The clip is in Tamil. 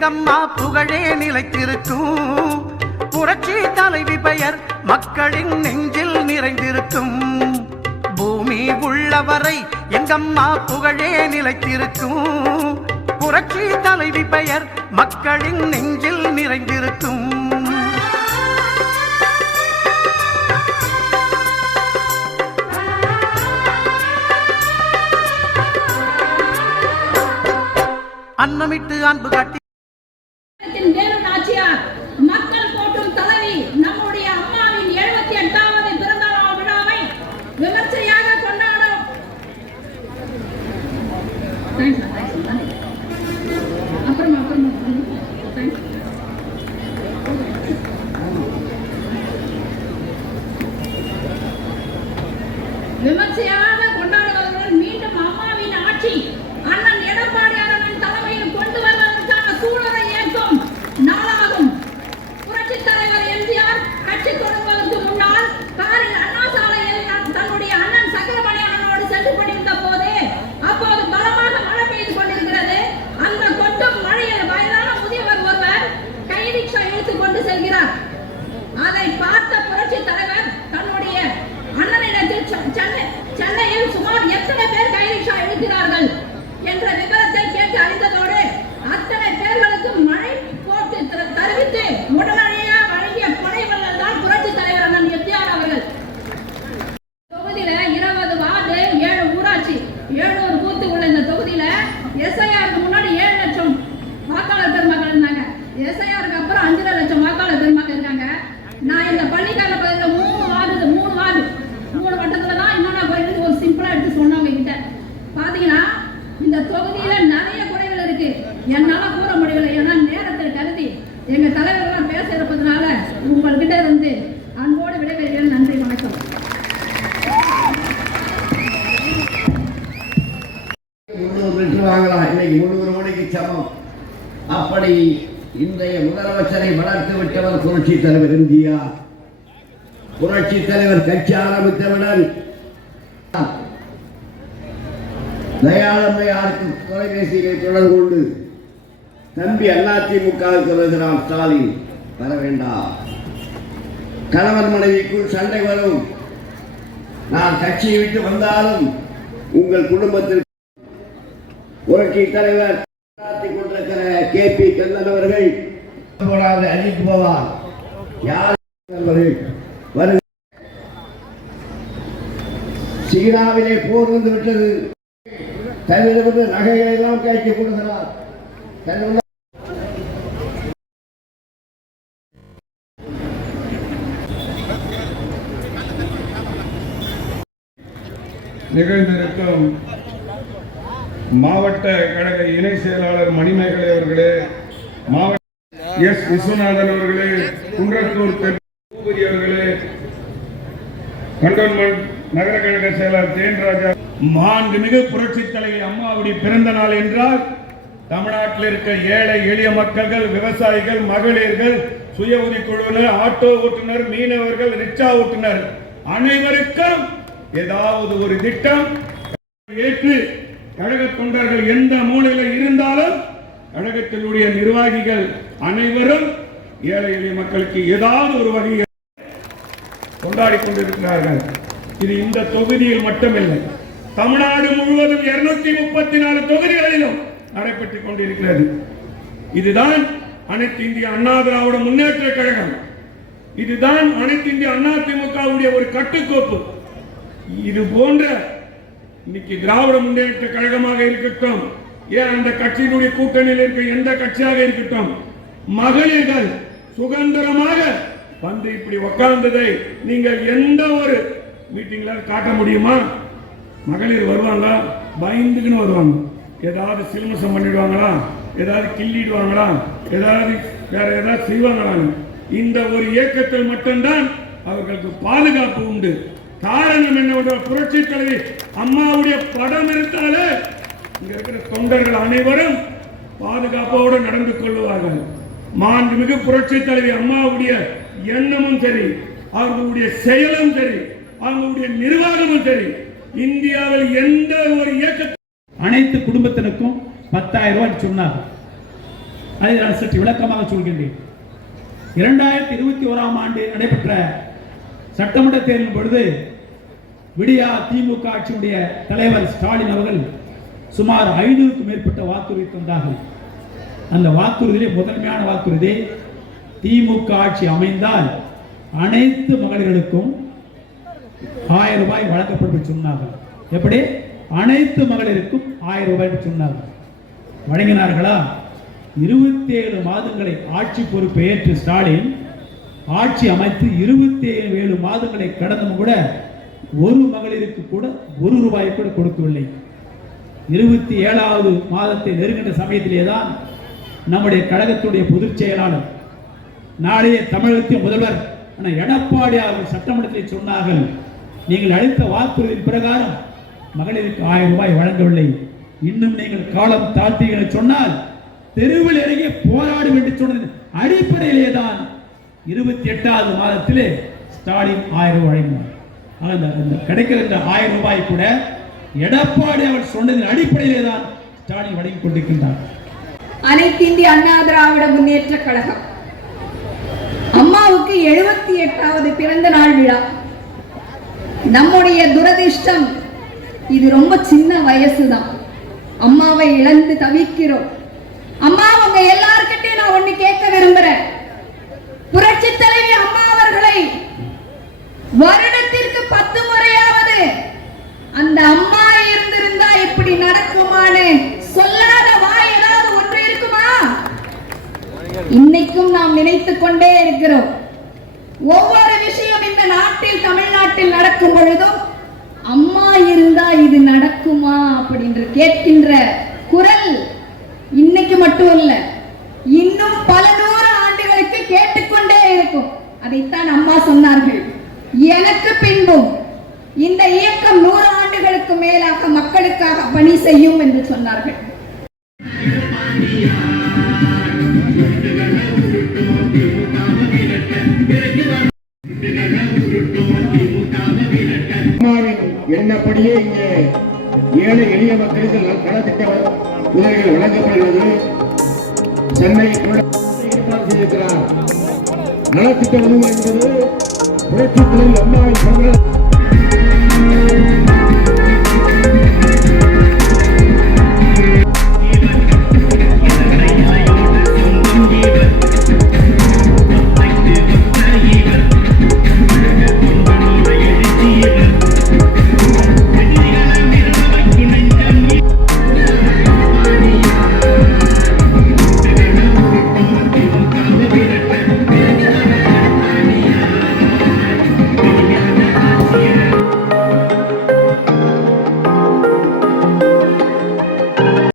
எங்கம்மா புகழே நிலைத்திருக்கும். புரட்சி தலைவி பெயர் மக்களின் நெஞ்சில் நிறைந்திருக்கும். பூமி உள்ளவரை எங்கம்மா புகழே நிலைத்திருக்கும். புரட்சி தலைவி பெயர் மக்களின் நெஞ்சில் நிறைந்திருக்கும். அன்னமிட்டு அன்பு காட்டி மக்கள் போற்றும் தலைவி நம்முடைய அம்மாவின் 78வது பிறந்த நாள் விழாவை விமர்சையாக கொண்டாடும். விமர்சையாக கொண்டாடுவதுடன் மீண்டும் அம்மாவின் ஆட்சி அண்ணன் எடப்பாடியாரின் தலைமையில் கொண்டு வருவதற்கான சூழலை ஏற்கும் நாளாகும். புரட்சி தலைவர் எம்ஜிஆர் கட்சி தொடங்குவதற்கு முன்னால் காரில் அண்ணா சாலையில் தன்னுடைய அண்ணன் சக்கரபாணி அண்ணனோடு சென்று கொண்டிருந்த போது அப்போது பலமாக மழை பெய்து கொண்டிருக்கிறது. அந்த கொட்டும் மழையில் வயதான முதியவர் ஒருவர் கை ரிக்ஷா இழுத்துக் கொண்டு செல்கிறார். அதை பார்த்த புரட்சி தலைவர் தன்னுடைய அண்ணனிடத்தில் சென்னையில் சுமார் எத்தனை பேர் கை ரிக்ஷா இழுக்கிறார்கள் என்ற விவரத்தை கேட்டு அறிந்ததோடு அத்தனை பேர்களுக்கு மழை போட்டு தெரிவித்து உடனடியாக வழங்கிய கொடைவள்ளல் தான் புரட்சி தலைவர் அண்ணன் எம்ஜிஆர் அவர்கள். தொகுதியில 20 வார்டு 7 ஊராட்சி 700 பூத்து உள்ள இந்த தொகுதியில எஸ்ஐஆருக்கு முன்னாடி 7 லட்சம் வாக்காளர் பெருமக்கள் இருந்தாங்க. எஸ்ஐஆருக்கு அப்புறம் 5 லட்சம் வாக்காளர் பெருமக்கள் இருக்காங்க. நான் இந்த பள்ளிக்கார பகுதியில் 3 வார்டு 3 வட்டத்துல தான் இன்னொன்னா குறைந்து ஒரு சிம்பிளா எடுத்து சொன்னவங்க கிட்ட பாத்தீங்கன்னா இந்த தொகுதியில நிறைய குறைகள் இருக்கு. என்னால கூற முடியவில்லை. ஏன்னா நேரத்தை கருதி எங்க தலைவர்கள் பேச இருப்பதனால உங்கள்கிட்ட இருந்து அன்போடு விடைபெறுகிறேன். நன்றி, வணக்கம். வாங்கலாம். இன்னைக்கு 300 கோடிக்கு சமம். அப்படி இன்றைய முதலமைச்சரை வளர்த்து விட்டவர் புரட்சி தலைவர் எம்ஜிஆர். புரட்சி தலைவர் கட்சி ஆரம்பித்தவுடன் தயாளம்மையாருக்கு தொலைபேசியை தொடர்பு கொண்டு தம்பி அதிமுக வருகிறான் ஸ்டாலின், வர வேண்டாம், கணவன் மனைவிக்குள் சண்டை வரும், நான் கட்சியை விட்டு வந்தாலும் உங்கள் குடும்பத்திற்கு புரட்சி தலைவர் கொண்டிருக்கிற KP கண்ணன் அவர்கள் அஜித் பவார் யார் சீனாவிலே போர் வந்து விட்டது. தன்னிடமிருந்து நகைகளை எல்லாம் கைக்கு கொடுக்கிறார். நிகழ்ந்திருக்கும் மாவட்ட கழக இணை செயலாளர் மணிமேகலை அவர்களே, மாவட்ட S. விஸ்வநாதன் அவர்களே, குன்றத்தூர் பூபதி அவர்களே, கண்டோன்மெண்ட் நகர கழக செயலாளர் தேன்ராஜா, மாண்புமிகு புரட்சி தலைவி அம்மாவுடைய பிறந்த நாள் என்றால் தமிழ்நாட்டில் இருக்க ஏழை எளிய மக்கள்கள், விவசாயிகள், மகளிர்கள், சுய உதவிக்குழுவினர், ஆட்டோ ஓட்டுநர், மீனவர்கள், ரிக்ஷா ஓட்டுநர் அனைவருக்கும் ஏதாவது ஒரு திட்டம் ஏற்று கழக தொண்டர்கள் எந்த மூலையில் இருந்தாலும் கழகத்தினுடைய நிர்வாகிகள் அனைவரும் ஏழை எளிய மக்களுக்கு ஏதாவது ஒரு வகையில் கொண்டாடி கொண்டிருக்கிறார்கள். இது இந்த தொகுதியில் மட்டுமில்லை, தமிழ்நாடு முழுவதும் 234 தொகுதிகளிலும் நடைபெற்றுக் கொண்டிருக்கிறது. இதுதான் அனைத்து இந்திய அண்ணா திராவிட முன்னேற்ற கழகம். இதுதான் அனைத்து இந்திய அண்ணா திமுகவுடைய ஒரு கட்டுக்கோப்பு. இது போன்ற இன்னைக்கு திராவிட முன்னேற்ற கழகமாக இருக்கட்டும், ஏன் அந்த கட்சியினுடைய கூட்டணியில் இருக்க எந்த கட்சியாக இருக்கட்டும், மகளிர்கள் சுதந்திரமாக வந்து இப்படி உட்கார்ந்ததை நீங்கள் எந்த ஒரு மீட்டிங்ல காட்ட முடியுமா? மகளிர் வருவாங்க, பயந்துக்குன்னு வருவாங்க. ஏதாவது சிலுமசம் பண்ணிடுவாங்களா, ஏதாவது கிள்ளிடுவாங்களா, ஏதாவது வேற ஏதாவது செய்வாங்களா? இந்த ஒரு இயக்கத்தில் மட்டும்தான் அவர்களுக்கு பாதுகாப்பு உண்டு. காரணம் என்ன? புரட்சி தலைவி அம்மாவுடைய படம் இருந்தாலே இங்க இருக்கிற தொண்டர்கள் அனைவரும் பாதுகாப்போடு நடந்து கொள்வார்கள். மாண்புமிகு புரட்சி தலைவி அம்மாவுடைய எண்ணமும் சரி, அவர்களுடைய செயலும் சரி, அவங்களுடைய நிர்வாகமும் சரி, இந்தியாவில் எந்த ஒரு இயக்க அனைத்து குடும்பத்தினருக்கும் 10,000 ரூபாய் சொன்னார். அதை நான் சற்று விளக்கமாக சொல்கின்றேன். 2021ஆம் ஆண்டு நடைபெற்ற சட்டமன்ற தேர்தலின் பொழுது விடியா திமுக ஆட்சியுடைய தலைவர் ஸ்டாலின் அவர்கள் சுமார் 500க்கும் மேற்பட்ட வாக்குறுதி தந்தார்கள். அந்த வாக்குறுதியிலே முதன்மையான வாக்குறுதி, திமுக ஆட்சி அமைந்தால் அனைத்து மகளிர்களுக்கும் 1000 ரூபாய் வழங்கப்படும் சொன்னார்கள். எப்படி? அனைத்து மகளிருக்கும் 1000 ரூபாய் சொன்னார்கள். வழங்கினார்களா? 27 மாதங்களை ஆட்சி பொறுப்பை ஏற்று ஸ்டாலின் ஆட்சி அமைத்து 27 மாதங்களை கடந்தும் கூட ஒரு மகளிருக்கு கூட 1 ரூபாய் கூட கொடுக்கவில்லை. 27வது மாதத்தை நெருங்கின்ற சமயத்திலே தான் நம்முடைய கழகத்துடைய பொதுச் செயலாளர், நாளைய தமிழகத்தின் முதல்வர் எடப்பாடி அவர்கள் சட்டமன்றத்தில் சொன்னார்கள், நீங்கள் அளித்த வாக்குறுதியின் பிரகாரம் மகளிருக்கு 1000 ரூபாய் வழங்கவில்லை, இன்னும் நீங்கள் காலம் தாழ்த்தீர்கள் சொன்னால் தெருவில் இறங்கி போராடும் என்று சொன்னது அடிப்படையிலே தான் 28வது மாதத்திலே ஸ்டாலின் 1000 வழங்கினார். அந்த கிடைக்கிற 1000 ரூபாய் கூட எடப்பாடி அவர் சொன்னதின் அடிப்படையிலே தான் ஸ்டாலின் வழங்கிக் கொண்டிருக்கின்றார். அனைத்து இந்திய அண்ணா திராவிட முன்னேற்ற கழகம் அம்மாவுக்கு 78வது பிறந்த நாள் விழா. நம்முடைய துரதிர்ஷ்டம் இது ரொம்ப சின்ன வயசுதான். அம்மாவை இழந்து தவிக்கிறோம். அம்மா, உங்க எல்லார்கிட்டையும் நான் ஒண்ணு கேட்க விரும்புறேன். புரட்சி தலைவி அம்மா அவர்களை வருடத்திற்கு 10 முறையாவது அந்த அம்மா இருந்திருந்தா இப்படி நடக்குமான்னு சொல்லாத வாய் ஏதாவது ஒன்று இருக்குமா? இன்னைக்கும் நாம் நினைத்துக் கொண்டே இருக்கிறோம். ஒவ்வொரு விஷயம் இந்த நாட்டில், தமிழ்நாட்டில் நடக்கும் பொழுதும் அம்மா இருந்தா இது நடக்குமா அப்படின்னு கேட்கின்ற குரல் இன்னைக்கு மட்டும் இல்ல, இன்னும் பல 100 ஆண்டுகளுக்கு கேட்டுக்கொண்டே இருக்கும். அதைத்தான் அம்மா சொன்னார்கள், எனக்கு பின்பும் இந்த இயக்கம் 100 ஆண்டுகளுக்கு மேலாக மக்களுக்காக பணி செய்யும் என்று சொன்னார்கள். எண்ணப்படியே இங்கே ஏழை எளிய மக்களுக்கு நலத்திட்ட உதவிகள் வழங்கப்படுகிறது. சென்னை ஏற்பாடு செய்திருக்கிறார். நலத்திட்ட உதவி என்பது புரட்சி தலைவி அம்மாவின்